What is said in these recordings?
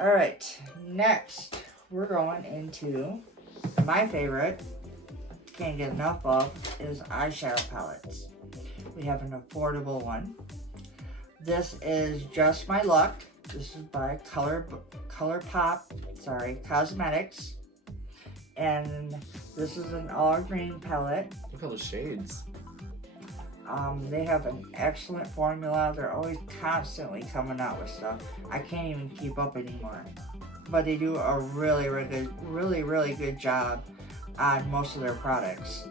Alright, next we're going into my favorite, can't get enough of, is eyeshadow palettes. We have an affordable one. This is Just My Luck. This is by ColourPop, Cosmetics. And this is an all green palette. Look at those shades. They have an excellent formula. They're always constantly coming out with stuff. I can't even keep up anymore. But they do a really good job on most of their products.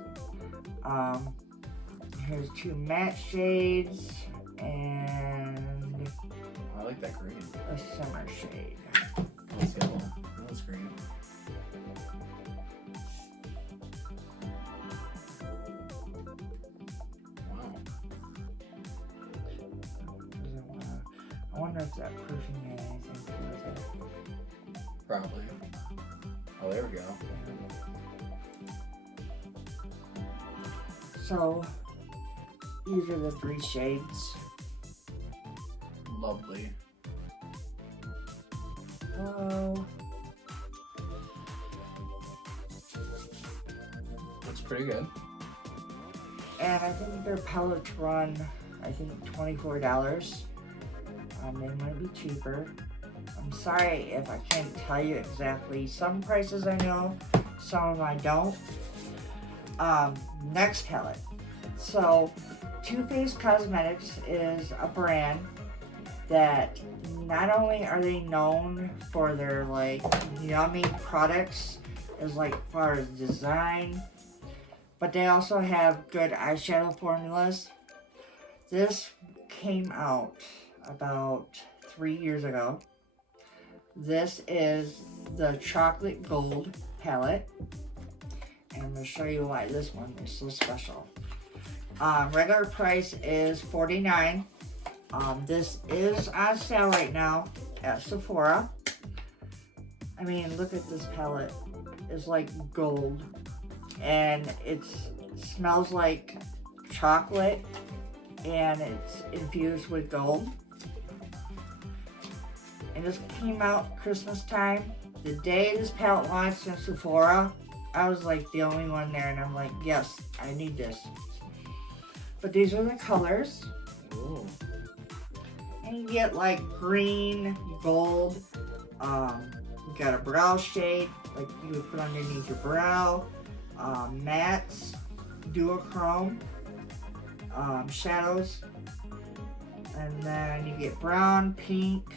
Here's 2 matte shades and I like that green. a shimmer shade. That's yellow. That's green. I wonder if that perfume had anything to do with it. Probably. Oh, there we go. So, these are the 3 shades. Lovely. Oh, Looks pretty good. and I think their palettes run, I think, $24. They might be cheaper. I'm sorry if I can't tell you exactly. Some prices I know, some of them I don't. Next palette. So, Too Faced Cosmetics is a brand that not only are they known for their like yummy products as like far as design, but they also have good eyeshadow formulas. This came out about 3 years ago. This is the Chocolate Gold palette, and I'm going to show you why this one is so special. Regular price is $49. This is on sale right now at Sephora. I mean, look at this palette. It's like gold, and it smells like chocolate, and it's infused with gold. And this came out Christmas time. The day this palette launched in Sephora, I was like the only one there, and I'm like, yes, I need this. But these are the colors. Ooh. And you get like green, gold. You got a brow shade, like you would put underneath your brow. Mattes, duochrome, shadows. And then you get brown, pink,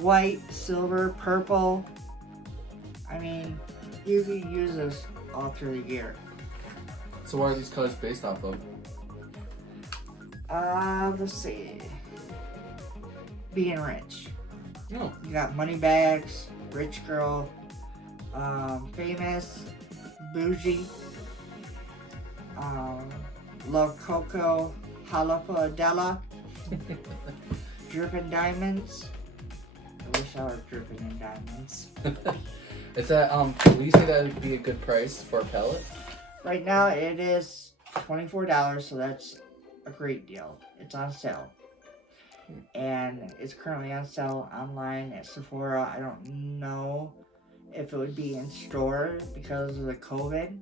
white, silver, purple. I mean, you can use this all through the year. So what are these colors based off of? Let's see. Being rich. No. You got money bags, rich girl, famous, bougie, love cocoa, halafa adela, dripping diamonds. I wish I were dripping in diamonds. Is that would you say that would be a good price for a palette? Right now it is $24, so that's a great deal. It's on sale. And it's currently on sale online at Sephora. I don't know if it would be in store because of the COVID.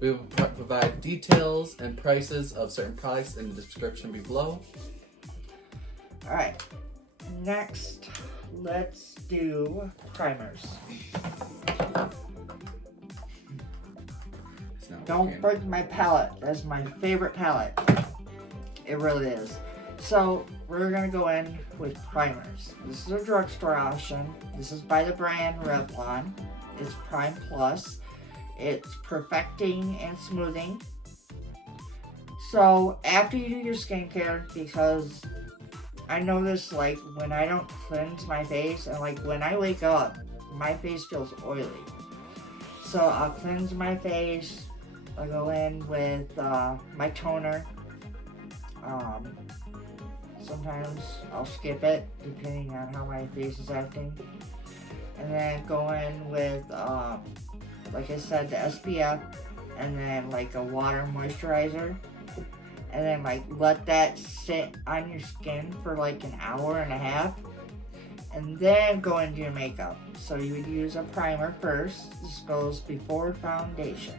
We will provide details and prices of certain products in the description below. Alright, next let's do primers. Don't break my palette. That's my favorite palette. It really is. So we're gonna go in with primers. This is a drugstore option. This is by the brand Revlon. It's Prime Plus. It's perfecting and smoothing. So after you do your skincare, because I notice like when I don't cleanse my face, and like when I wake up, my face feels oily. So I'll cleanse my face. I'll go in with my toner. Sometimes I'll skip it depending on how my face is acting. And then go in with, like I said, the SPF, and then like a water moisturizer. and then like let that sit on your skin for like an hour and a half, and then go into your makeup. So you would use a primer first. This goes before foundation,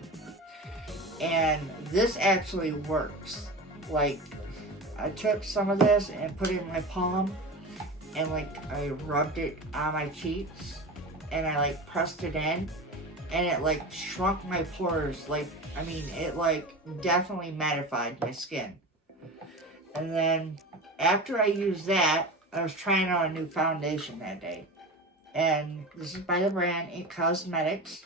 and this actually works. Like, I took some of this and put it in my palm, and like I rubbed it on my cheeks, and I like pressed it in, and it like shrunk my pores. Like, I mean, it like definitely mattified my skin. And then after I used that, I was trying out a new foundation that day, and this is by the brand It Cosmetics.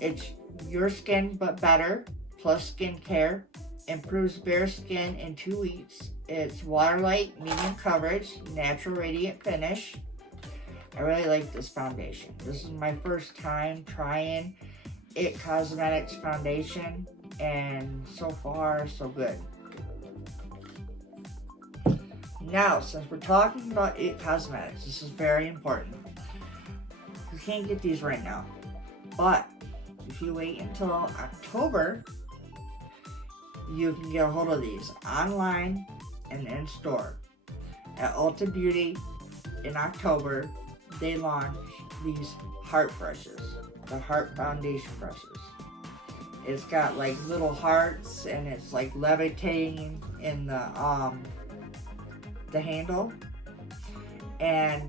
It's your skin but better, plus skincare. Improves bare skin in 2 weeks. It's water-light, medium coverage, natural radiant finish. I really like this foundation. This is my first time trying It Cosmetics foundation, and so far, so good. Now, since we're talking about It Cosmetics, this is very important. You can't get these right now, but if you wait until October, you can get a hold of these online and in store. At Ulta Beauty in October, they launch these heart brushes, the heart foundation brushes. It's got like little hearts, and it's like levitating in the handle, and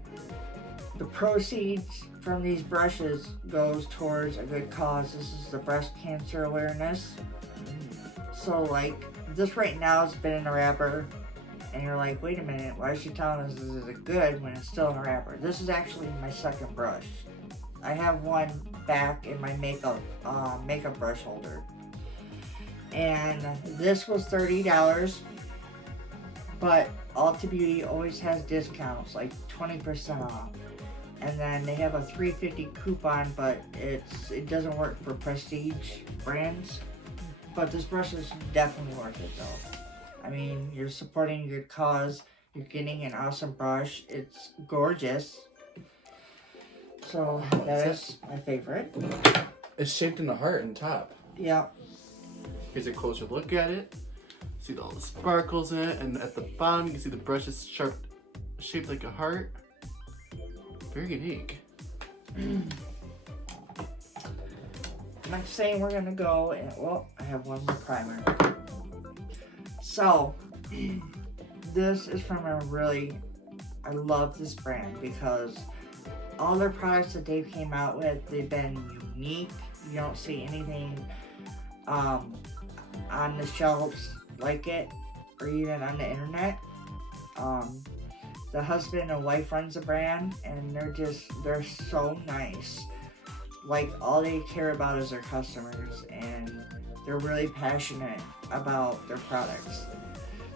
the proceeds from these brushes goes towards a good cause. This is the breast cancer awareness. So like, this right now has been in a wrapper, and you're like, wait a minute, why is she telling us this is good when it's still in a wrapper? This is actually my second brush. I have one back in my makeup brush holder, and this was $30, but Ulta Beauty always has discounts, like 20% off. And then they have a $3.50 coupon, but it doesn't work for prestige brands. But this brush is definitely worth it though. I mean, you're supporting a good cause. You're getting an awesome brush. It's gorgeous. So that is my favorite. It's shaped in a heart on top. Yeah. Here's a closer look at it. See all the sparkles in it, and at the bottom you can see the brush is shaped like a heart. Very unique. Next thing we're gonna go, and well, I have one more primer. So this is from I love this brand because all their products that they've came out with, they've been unique. You don't see anything on the shelves like it, or even on the internet. The husband and wife runs the brand, and they're so nice. Like, all they care about is their customers, and they're really passionate about their products.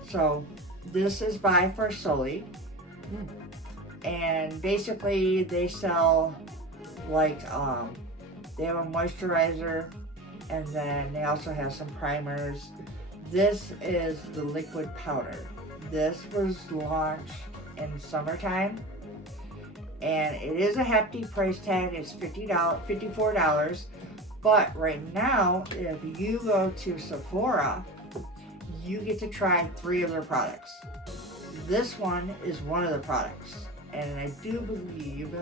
So this is by Farsali, and basically they sell like they have a moisturizer, and then they also have some primers. This is the liquid powder. This was launched in summertime, and it is a hefty price tag. It's $54. But right now, if you go to Sephora, you get to try 3 of their products. This one is one of the products, and I do believe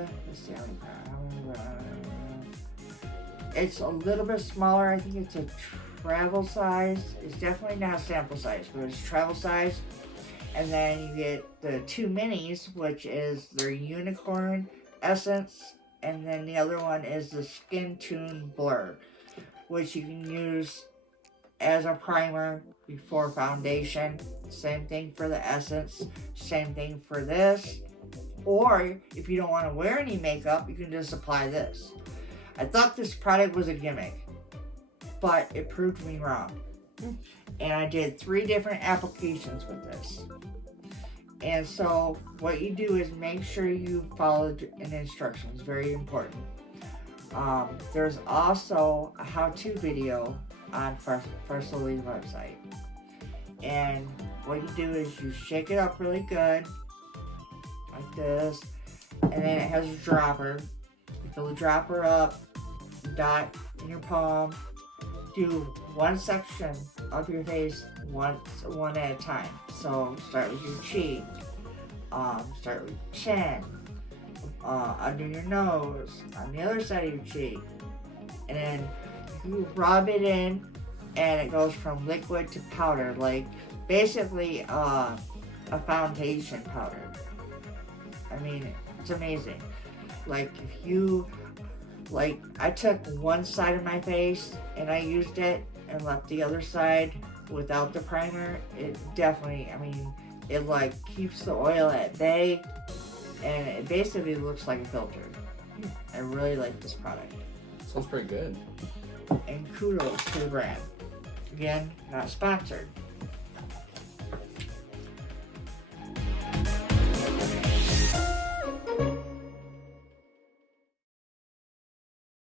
it's a little bit smaller. I think it's a travel size. It's definitely not a sample size, but it's travel size. And then you get the 2 minis, which is their unicorn essence, and then the other one is the Skin Tune Blur, which you can use as a primer before foundation. Same thing for the essence, same thing for this. Or if you don't want to wear any makeup, you can just apply this. I thought this product was a gimmick, but it proved me wrong. And I did 3 different applications with this. And so what you do is make sure you follow an instruction. It's very important. There's also a how-to video on Farsali's website. And what you do is you shake it up really good, like this, and then it has a dropper. You fill the dropper up, dot in your palm, do one section of your face one at a time. So start with your cheek, start with your chin, under your nose, on the other side of your cheek, and then you rub it in, and it goes from liquid to powder, like basically a foundation powder. I mean, it's amazing. Like if you, like I took one side of my face and I used it and left the other side without the primer. It definitely, I mean, it like keeps the oil at bay, and it basically looks like a filter. I really like this product. Sounds pretty good. And kudos to the brand. Again, not sponsored.